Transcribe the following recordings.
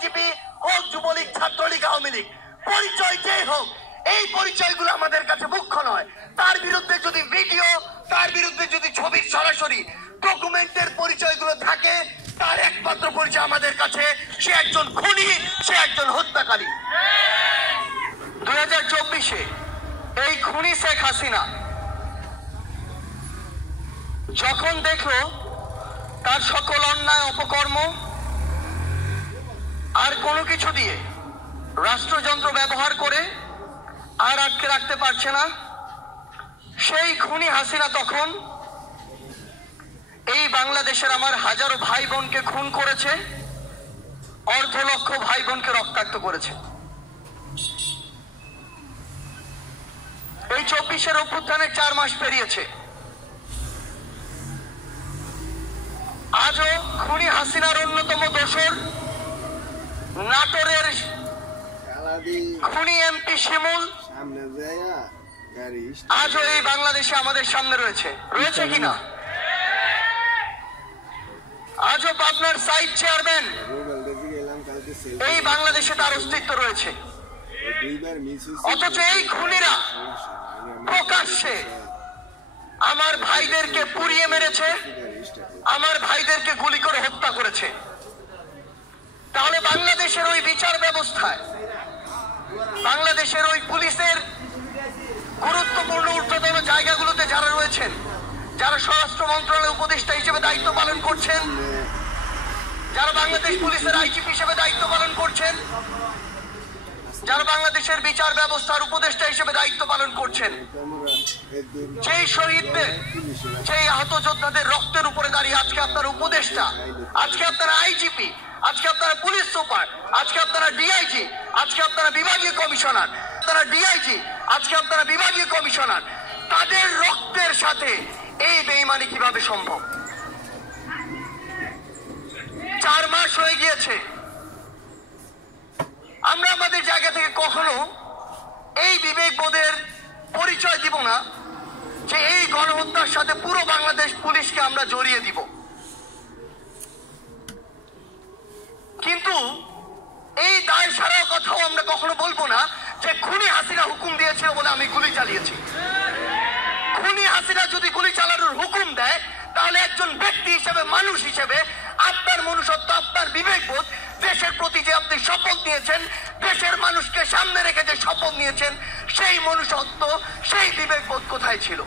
IGP হোক যুবলীগ, ছাত্রলীগ, আওয়ামী লীগ, পরিচয় যেই হোক, এই পরিচয়গুলো আমাদের কাছে মুখ্য নয়। তার বিরুদ্ধে যদি ভিডিও, তার বিরুদ্ধে যদি ছবির সরাসরি ডকুমেন্টের পরিচয়গুলো থাকে, তার একমাত্র পরিচয় আমাদের কাছে সে একজন খুনি, সে একজন হত্যাকারী। 2024-এ এই খুনি শেখ হাসিনা যখন দেখলো তার সকল অন্যায় অপকর্ম আর কোনো কিছু দিয়ে রাষ্ট্রযন্ত্র ব্যবহার করে আর আটকে রাখতে পারছে না, সেই খুনি হাসিনা তখন এই বাংলাদেশের আমার হাজারো ভাই বোনকে খুন করেছে, অর্ধ লক্ষ ভাই বোনকে রক্তাক্ত করেছে। এই 24-এর অভ্যুত্থানের 4 মাস পেরিয়েছে, আজও খুনি হাসিনার অন্যতম দোসর নাটোরের খুনি এমপি শিমুল আজও এই বাংলাদেশে আমাদের সামনে রয়েছে কিনা? আজও পাবনার সাইড চেয়ারম্যান এই বাংলাদেশে তার অস্তিত্ব রয়েছে। অথচ এই খুনিরা প্রকাশ্যে আমার ভাইদেরকে পুড়িয়ে মেরেছে, আমার ভাইদেরকে গুলি করে হত্যা করেছে। তাহলে বাংলাদেশের ওই বিচার ব্যবস্থায়, বাংলাদেশের ওই পুলিশের গুরুত্বপূর্ণ ঊর্ধ্বতন জায়গাগুলোতে যারা রয়েছেন, যারা স্বরাষ্ট্র মন্ত্রণালয়ের উপদেষ্টা হিসেবে দায়িত্ব পালন করছেন, যারা বাংলাদেশ পুলিশের আইজিপি হিসেবে দায়িত্ব পালন করছেন, যারা বাংলাদেশের বিচার ব্যবস্থার উপদেষ্টা হিসেবে দায়িত্ব পালন করছেন, যেই শহীদদের, যেই আহত যোদ্ধাদের রক্তের উপরে দাঁড়িয়ে আজকে আপনারা উপদেষ্টা, আজকে আপনারা আইজিপি, আজকে আপনারা পুলিশ সুপার, আজকে আপনারা ডিআইজি, আজকে আপনারা বিভাগীয় কমিশনার, আপনারা ডিআইজি, আজকে আপনারা বিভাগীয় কমিশনার, তাদের রক্তের সাথে এই বেঈমানি কিভাবে সম্ভব? 4 মাস হয়ে গিয়েছে, আমরা আমাদের জায়গা থেকে কখনো এই বিবেকবোধের পরিচয় দিব না যে এই গণহত্যার সাথে পুরো বাংলাদেশ পুলিশকে আমরা জড়িয়ে দিব। কিন্তু এই দায় সারার কথাও আমরা কখনো বলবো না যে খুনি হাসিনা হুকুম দিয়েছিল বলে আমি গুলি চালিয়েছি। খুনি হাসিনা যদি গুলি চালানোর হুকুম দেয়, তাহলে একজন ব্যক্তি হিসেবে, মানুষ হিসেবে আপনার মনুষ্যত্ব, আপনার বিবেকবোধ, দেশের প্রতি যে আপনি শপথ নিয়েছেন, দেশের মানুষকে সামনে রেখে যে শপথ নিয়েছেন, সেই মনুষ্যত্ব, সেই বিবেকবোধ কোথায় ছিল?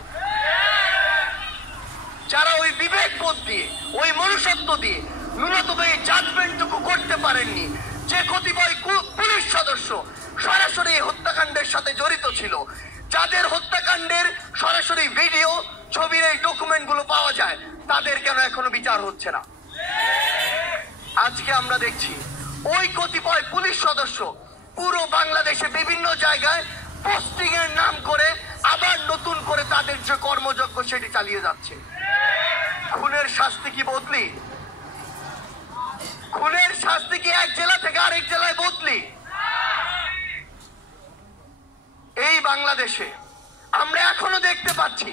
যারা ওই বিবেকবোধ দিয়ে, ওই মনুষ্যত্ব দিয়ে ন্যূনতম এই জাজমেন্টটুকু করতে পারেননি, যে কতিপয় পুলিশ সদস্য সরাসরি এই হত্যাকাণ্ডের সাথে জড়িত ছিল, যাদের হত্যাকাণ্ডের সরাসরি ভিডিও, ছবির এই ডকুমেন্টগুলো পাওয়া যায়, তাদের কেন এখনো বিচার হচ্ছে না? আজকে আমরা দেখছি ওই কতিপয় পুলিশ সদস্য পুরো বাংলাদেশে বিভিন্ন জায়গায় পোস্টিং এর নাম করে আবার নতুন করে তাদের যে কর্মযজ্ঞ সেটি চালিয়ে যাচ্ছে। খুনের শাস্তি কি বদলি? খুনের শাস্তি কি এক জেলা থেকে আরেক জেলায় বদলি? এই বাংলাদেশে আমরা এখনো দেখতে পাচ্ছি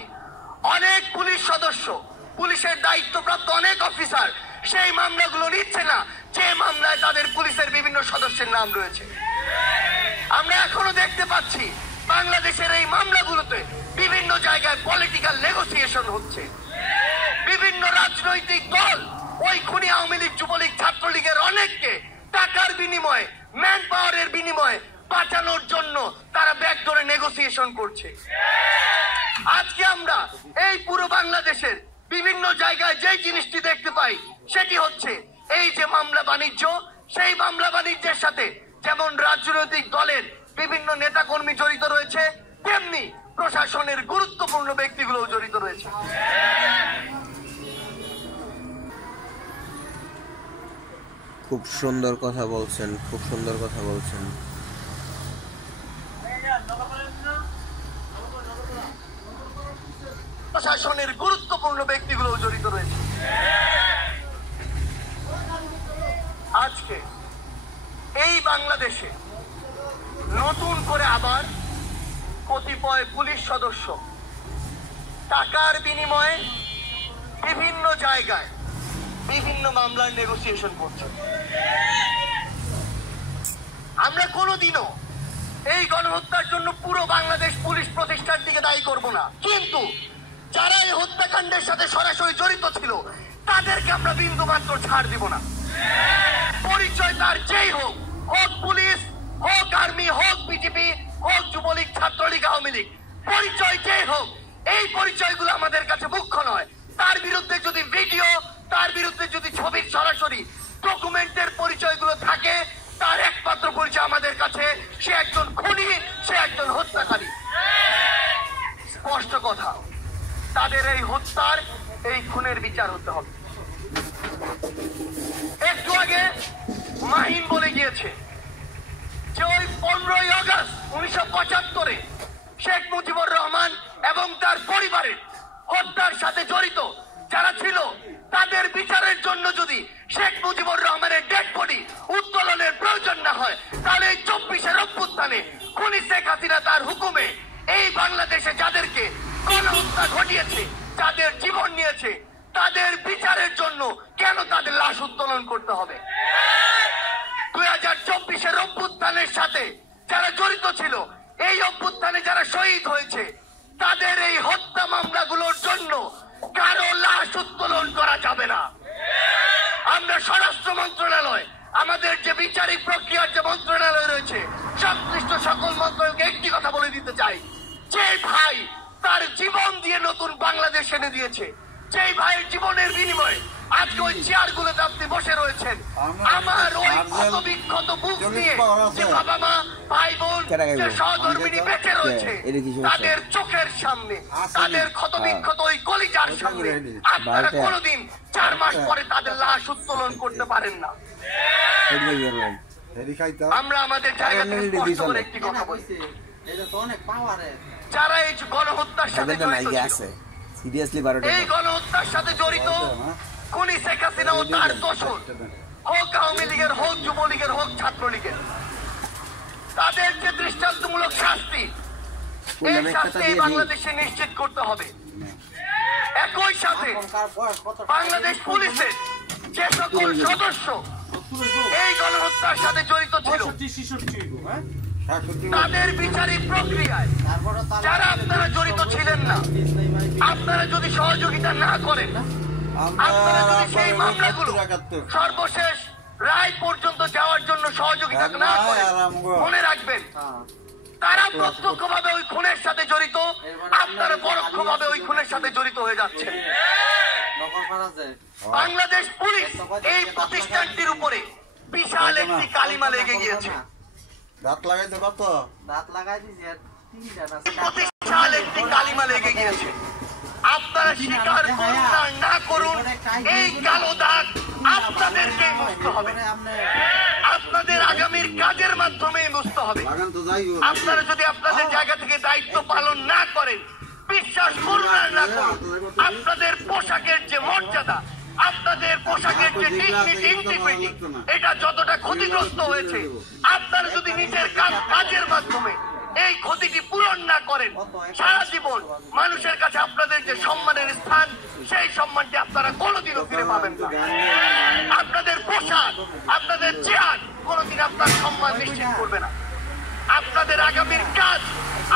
অনেক পুলিশ সদস্য, পুলিশের দায়িত্বপ্রাপ্ত অনেক অফিসার সেই মামলাগুলো নিচ্ছে না যে মামলায় তাদের পুলিশের বিভিন্ন সদস্যের নাম রয়েছে। আমরা এখনো দেখতে পাচ্ছি বাংলাদেশের এই মামলাগুলোতে বিভিন্ন জায়গায় পলিটিক্যাল নেগোসিয়েশন হচ্ছে। বিভিন্ন রাজনৈতিক দল ওই খুনি আওয়ামী লীগ, যুবলীগ, ছাত্রলীগের অনেককে টাকার বিনিময়ে, ম্যান পাওয়ারের বিনিময়ে বাঁচানোর জন্য তারা ব্যাক ধরে নেগোসিয়েশন করছে। আজকে আমরা এই পুরো বাংলাদেশের বিভিন্ন জায়গায় যে জিনিসটি দেখতে পাই সেটি হচ্ছে এই যে মামলা বাণিজ্য, সেই মামলা বাণিজ্যের সাথে যেমন রাজনৈতিক দলের বিভিন্ন নেতাকর্মী জড়িত রয়েছে, তেমনি প্রশাসনের গুরুত্বপূর্ণ ব্যক্তিগুলো জড়িত রয়েছে। খুব সুন্দর কথা বলছেন, খুব সুন্দর কথা বলছেন। প্রশাসনের গুরুত্বপূর্ণ ব্যক্তিগুলো জড়িত রয়েছে। আজকে এই বাংলাদেশে নতুন করে আবার কতিপয় পুলিশ সদস্য টাকার বিনিময়ে বিভিন্ন জায়গায় বিভিন্ন মামলার নেগোসিয়েশন করছে। আমরা কোনোদিনও এই গণহত্যার জন্য পুরো বাংলাদেশ পুলিশ প্রতিষ্ঠার দিকে দায়ী করব না, কিন্তু যারা এই হত্যাকাণ্ডের সাথে সরাসরি জড়িত ছিল তাদেরকে আমরা বিন্দু মাত্র ছাড় দিব না। পরিচয় তার যেই হোক, হোক পুলিশ, হোক আর্মি, হোক বিজেপি, হোক যুবলীগ, ছাত্রলীগ, আওয়ামী লীগ, পরিচয় যেই হোক, এই পরিচয়গুলো আমাদের কাছে মুখ্য নয়। তার বিরুদ্ধে যদি ভিডিও, তার বিরুদ্ধে যদি ছবির সরাসরি ডকুমেন্টের পরিচয়গুলো থাকে, তার একমাত্র পরিচয় আমাদের কাছে সে একজন খুনি, সে একজন হত্যাকারী। স্পষ্ট কথা, তাদের এই হত্যার, এই খুনের বিচার হতে হবে। একটু আগে মাহিন বলে গিয়েছে যে ওই 15ই আগস্ট 1975-এ শেখ মুজিবুর রহমান এবং তার পরিবারের হত্যার সাথে জড়িত যারা ছিল তাদের বিচারের জন্য যদি শেখ মুজিবুর রহমানের ডেড বডি উত্তোলনের প্রয়োজন না হয়, তাহলে এই 24-এর অভ্যুত্থানে খুনি শেখ হাসিনা তার হুকুমে এই বাংলাদেশে যাদেরকে গণহত্যা ঘটিয়েছে, যাদের জীবন নিয়েছে, তাদের বিচারের জন্য কেন তাদের লাশ উত্তোলন করতে হবে? 2024-এর অভ্যুত্থানের সাথে যারা জড়িত ছিল, এই অভ্যুত্থানে যারা শহীদ হয়েছে, তাদের এই হত্যা মামলাগুলোর জন্য কারো লাশ উত্তোলন করা যাবে না। আমরা স্বরাষ্ট্র মন্ত্রণালয়, আমাদের যে বিচারিক প্রক্রিয়ার যে মন্ত্রণালয় রয়েছে, সংশ্লিষ্ট সকল মন্ত্রণালয়কে একটি কথা বলে দিতে চাই, যে ভাই তার জীবন দিয়ে নতুন বাংলাদেশ এনে দিয়েছে, যেই ভাইয়ের জীবনের বিনিময়ে আজকে ওই চেয়ার গুলোতে আপনি বসে রয়েছেন, আমার ওই ক্ষত বিক্ষত বুক নিয়ে যে বাবা মা, ভাই বোন, যে সহধর্মিনী বেঁচে রয়েছে, তাদের চোখের সামনে, তাদের ক্ষত বিক্ষত ওই কলিজার সামনে আপনারা কোনোদিন 4 মাস পরে তাদের লাশ উত্তোলন করতে পারেন না। আমরা আমাদের জায়গা থেকে স্পষ্ট করে একটি কথা বলছি, যারা এই গণহত্যার সাথে জড়িত ছিল, এই গণহত্যার সাথে জড়িত খুনি শেখ হাসিনা ও তার দোসর, হোক আওয়ামী লীগের, হোক যুবলীগের, হোক ছাত্রলীগের, তাদের যে দৃষ্টান্তমূলক শাস্তি, এই শাস্তি বাংলাদেশে নিশ্চিত করতে হবে। একই সাথে বাংলাদেশ পুলিশের যে সকল সদস্য এই গণহত্যার সাথে জড়িত ছিল, তাদের বিচারিক প্রক্রিয়ায় যারা আপনারা জড়িত ছিলেন না, আপনারা যদি সহযোগিতা না করেন, আপনারা যদি সেই মামলাগুলো সর্বশেষ রায় পর্যন্ত যাওয়ার জন্য সহযোগিতা না করেন, মনে রাখবেন তারা প্রত্যক্ষভাবে ওই খুনের সাথে জড়িত, আপনারা পরোক্ষভাবে ওই খুনের সাথে জড়িত হয়ে যাচ্ছেন। বাংলাদেশ পুলিশ এই প্রতিষ্ঠানটির উপরে বিশাল একটি কালিমা লেগে গিয়েছে। বিশাল একটি কালিমা লেগে গিয়েছে। আপনারা স্বীকার করুন আর না করুন, এই কালো দাগ আপনাদেরকে মুছতে হবে, আপনাদের আগামীর কাজের মাধ্যমে মুছতে হবে। আপনারা যদি আপনাদের জায়গা থেকে দায়িত্ব পালন না করেন, বিশ্বাস করুন আর না করুন, আপনাদের পোশাকের যে মর্যাদা, আপনাদের পোশাকের যে ডিগনিটি, ইন্টিগ্রিটি, এটা যতটা ক্ষতিগ্রস্ত হয়েছে, আপনারা যদি নিজের কাজের মাধ্যমে এই ক্ষতিটি পূরণ না করেন, সারা জীবন মানুষের কাছে আপনাদের যে সম্মানের স্থান, সেই সম্মানটি আপনারা কোনোদিনও ফিরে পাবেন না। আপনাদের পোশাক, আপনাদের চেয়ার কোনোদিন আপনার সম্মান নিশ্চিত করবে না। আপনাদের আগামীর কাজ,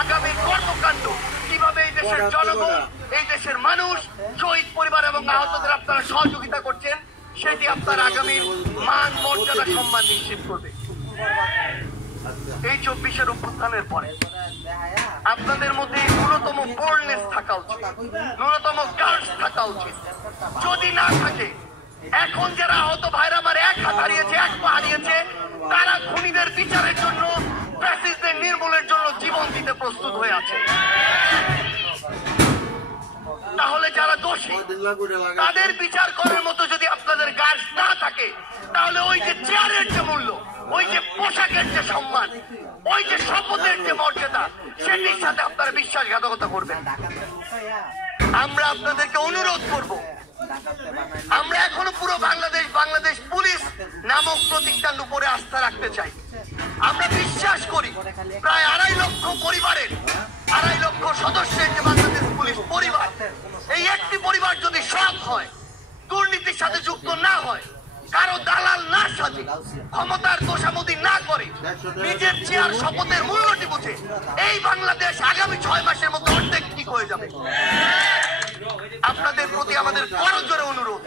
আগামীর কর্মকাণ্ড কিভাবে এই দেশের জনগণ, এই দেশের মানুষ, শহীদ পরিবার এবং আহতদের আপনারা সহযোগিতা করছেন, সেটি আপনার আগামীর মান, মর্যাদা, সম্মান নিশ্চিত করবে। এই 24-এর অভ্যুত্থানের পরে আপনাদের মধ্যে ন্যূনতম বোল্ডনেস থাকা উচিত, ন্যূনতম গার্ডস থাকা উচিত। যদি না থাকে, এখন যারা আহত ভাইরা আমার 1 হাত হারিয়েছে, 1 পা হারিয়েছে, তারা খুনিদের বিচারের জন্য, ফ্যাসিস্টদের নির্মূলের জন্য জীবন দিতে প্রস্তুত হয়ে আছে। তাহলে যারা দোষী, তাদের বিচার করার মতো যদি আপনাদের গার্ডস না থাকে, তাহলে ওই যে চেয়ারের যে মূল্য, ওই যে পোশাকের যে সম্মান, ওই যে শপথের যে মর্যাদা, সেটির সাথে আপনারা বিশ্বাসঘাতকতা করবেন। আমরা আপনাদেরকে অনুরোধ করব, আমরা এখনো পুরো বাংলাদেশ পুলিশ নামক প্রতিষ্ঠান উপরে আস্থা রাখতে চাই। আমরা বিশ্বাস করি প্রায় 2.5 লক্ষ পরিবারের, 2.5 লক্ষ সদস্যের যে বাংলাদেশ পুলিশ পরিবার, এই একটি পরিবার যদি সৎ হয়, দুর্নীতির সাথে যুক্ত না হয়, কারো দালাল না সাজে, ক্ষমতার তোষামোদি না করে, নিজের চেয়ার শপথের মূল্যটি বুঝে এই বাংলাদেশ আগামী 6 মাসের মধ্যে অর্ধেক ঠিক হয়ে যাবে। আপনাদের প্রতি আমাদের করজোরে অনুরোধ,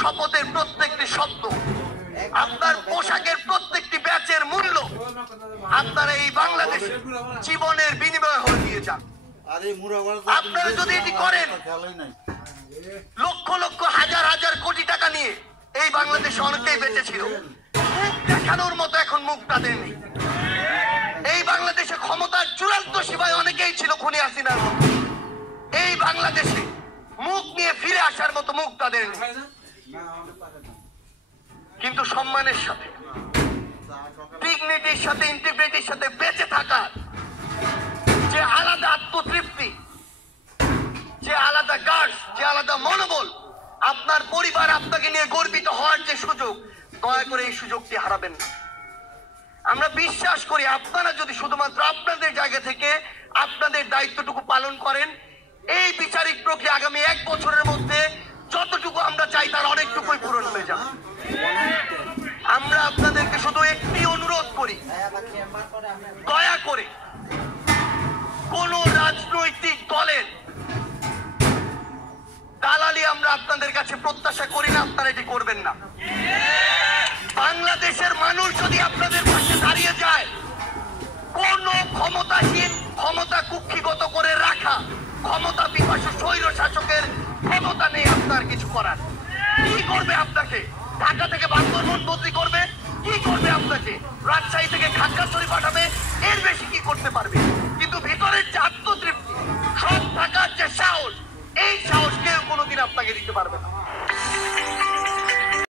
শপথের প্রত্যেকটি শব্দ, আপনার পোশাকের প্রত্যেকটি ব্যাচের মূল্য আপনারা এই বাংলাদেশে জীবনের বিনিময় হয়ে দিয়ে যান। আপনারা যদি এটি করেন, লক্ষ লক্ষ হাজার হাজার কোটি টাকা নিয়ে এই বাংলাদেশে অনেকেই বেঁচে ছিল, মুখ দেখানোর মতো এখন মুখ তাদের নেই। এই বাংলাদেশে ক্ষমতার চূড়ান্ত সীমায় অনেকেই ছিল খুনি হাসিনার মতো, এই বাংলাদেশে মুখ নিয়ে ফিরে আসার মতো মুখ তাদের নেই। কিন্তু সম্মানের সাথে, ডিগনিটির সাথে, ইন্টিগ্রিটির সাথে বেঁচে থাকার যে আলাদা আত্মতৃপ্তি, যে আলাদা গার্ড, যে আলাদা মনোবল, আপনার পরিবার আপনাকে নিয়ে গর্বিত হওয়ার যে সুযোগ, দয়া করে এই সুযোগটি হারাবেন না। আমরা বিশ্বাস করি আপনারা যদি শুধুমাত্র আপনাদের জায়গা থেকে আপনাদের দায়িত্বটুকু পালন করেন, এই বিচারিক প্রক্রিয়া আগামী 1 বছরের মধ্যে যতটুকু আমরা চাই তার অনেকটুকুই পূরণ হয়ে যাবে। আমরা আপনাদেরকে শুধু একটি অনুরোধ করি, দয়া করে কোন রাজনৈতিক দলের দালালি আমরা আপনাদের কাছে প্রত্যাশা করি না, আপনারা এটি করবেন না। বাংলাদেশের মানুষ যদি আপনাদের পাশে দাঁড়িয়ে যায়, কোন ক্ষমতাহীন, ক্ষমতা কুক্ষিগত করে রাখা, ক্ষমতা পিপাসু স্বৈর শাসকের ক্ষমতা নেই আপনার কিছু করার। কি করবে আপনাকে? ঢাকা থেকে বান্দরবান বদলি করবে? কি করবে আপনাকে? রাজশাহী থেকে খাগড়াছড়ি পাঠাবে? এর বেশি কি করতে পারবে? কিন্তু ভিতরের যে আত্মতৃপ্তি, সৎ থাকার যে সাহস, এই সাহস কেউ কোনোদিন আপনাকে দিতে পারবে না।